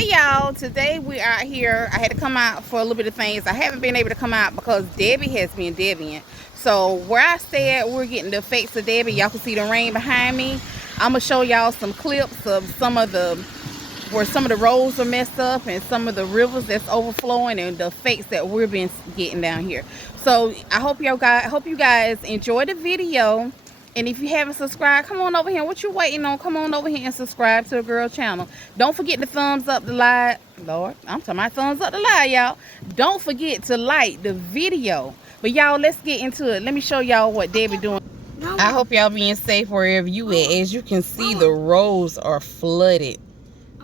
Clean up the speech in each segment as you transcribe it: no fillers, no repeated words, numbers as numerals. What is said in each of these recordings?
Hey y'all, today we are here. I had to come out for a little bit of things. I haven't been able to come out because Debbie has been Debbieing. So where I stay at, we're getting the effects of Debbie. Y'all can see the rain behind me. I'm gonna show y'all some clips of where some of the roads are messed up and some of the rivers that's overflowing and the effects that we've been getting down here. So I hope you guys enjoy the video. And if you haven't subscribed, come on over here. What you waiting on? Come on over here and subscribe to a girl channel. Don't forget to thumbs up the like. Lord, I'm talking about thumbs up the like, y'all. Don't forget to like the video. But y'all, let's get into it. Let me show y'all what Debbie doing. I hope y'all being safe wherever you at. As you can see, the roads are flooded.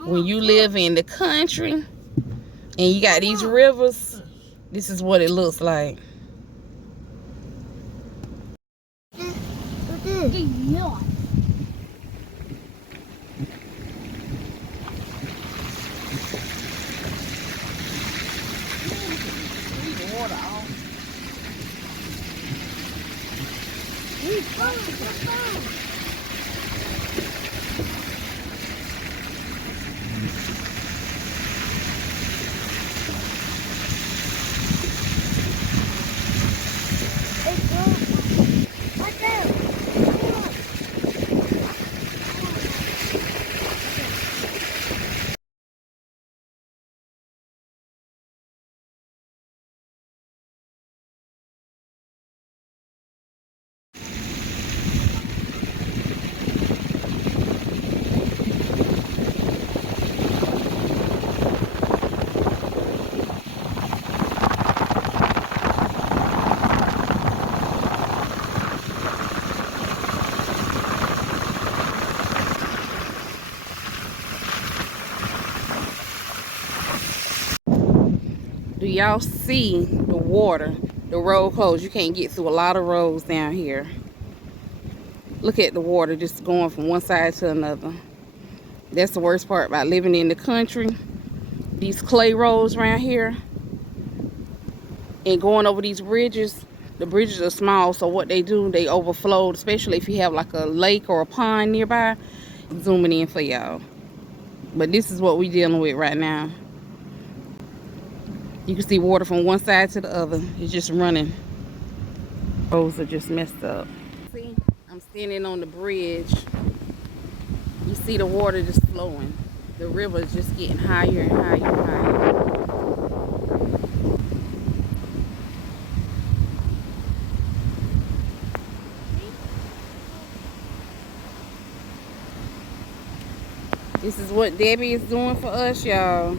When you live in the country and you got these rivers, this is what it looks like. Do y'all see the water? The road closed. You can't get through a lot of roads down here. Look at the water just going from one side to another. That's the worst part about living in the country. These clay roads around here and going over these bridges. The bridges are small, so what they do, they overflow, especially if you have like a lake or a pond nearby. Zooming in for y'all. But this is what we're dealing with right now. You can see water from one side to the other. It's just running. Roads are just messed up. See, I'm standing on the bridge. You see the water just flowing. The river is just getting higher and higher and higher. This is what Debbie is doing for us, y'all.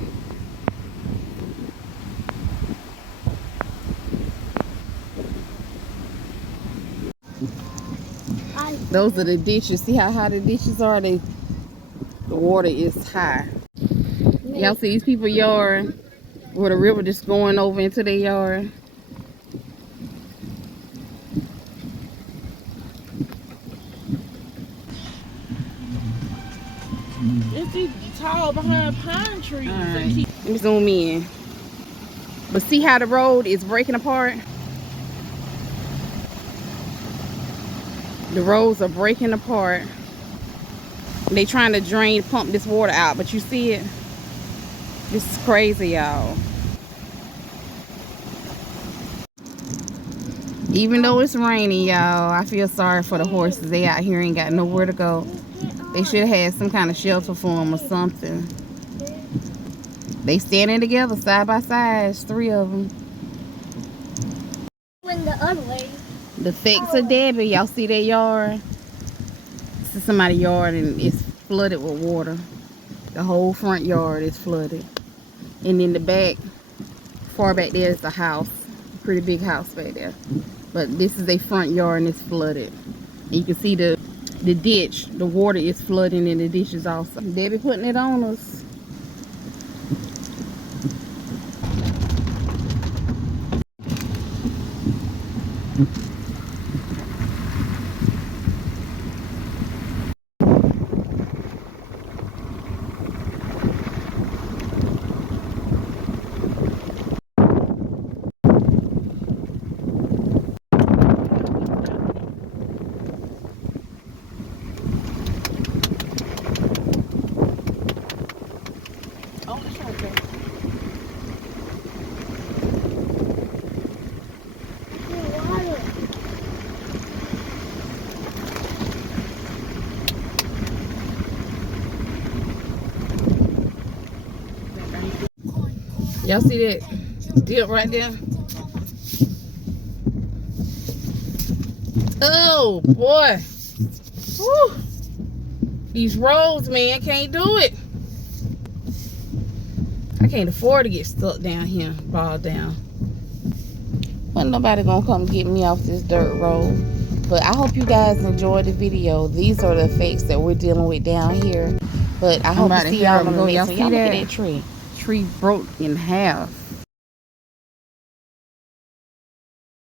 Those are the ditches. See how high the ditches are? The water is high. Y'all see these people yard where the river just going over into their yard? It's these tall behind pine trees. All right. Let me zoom in. But see how the road is breaking apart? The roads are breaking apart. They trying to pump this water out, but you see it? This is crazy, y'all. Even though it's raining, y'all, I feel sorry for the horses. They out here ain't got nowhere to go. They should have had some kind of shelter for them or something. They standing together side by side. It's 3 of them. The other way. The effects of Debby. Y'all see their yard? This is somebody's yard and it's flooded with water. The whole front yard is flooded. And in the back, far back there is a house. Pretty big house back there. But this is their front yard and it's flooded. And you can see the ditch. The water is flooding in the ditches also. Debby putting it on us. Oh, it's right there. Y'all see that dip right there? Oh boy. Woo. These roads, man, can't do it. I can't afford to get stuck down here, bogged down. Wasn't nobody gonna come get me off this dirt road. But I hope you guys enjoyed the video. These are the effects that we're dealing with down here. But I hope to see y'all on the next one. Y'all look at that tree. Tree broke in half.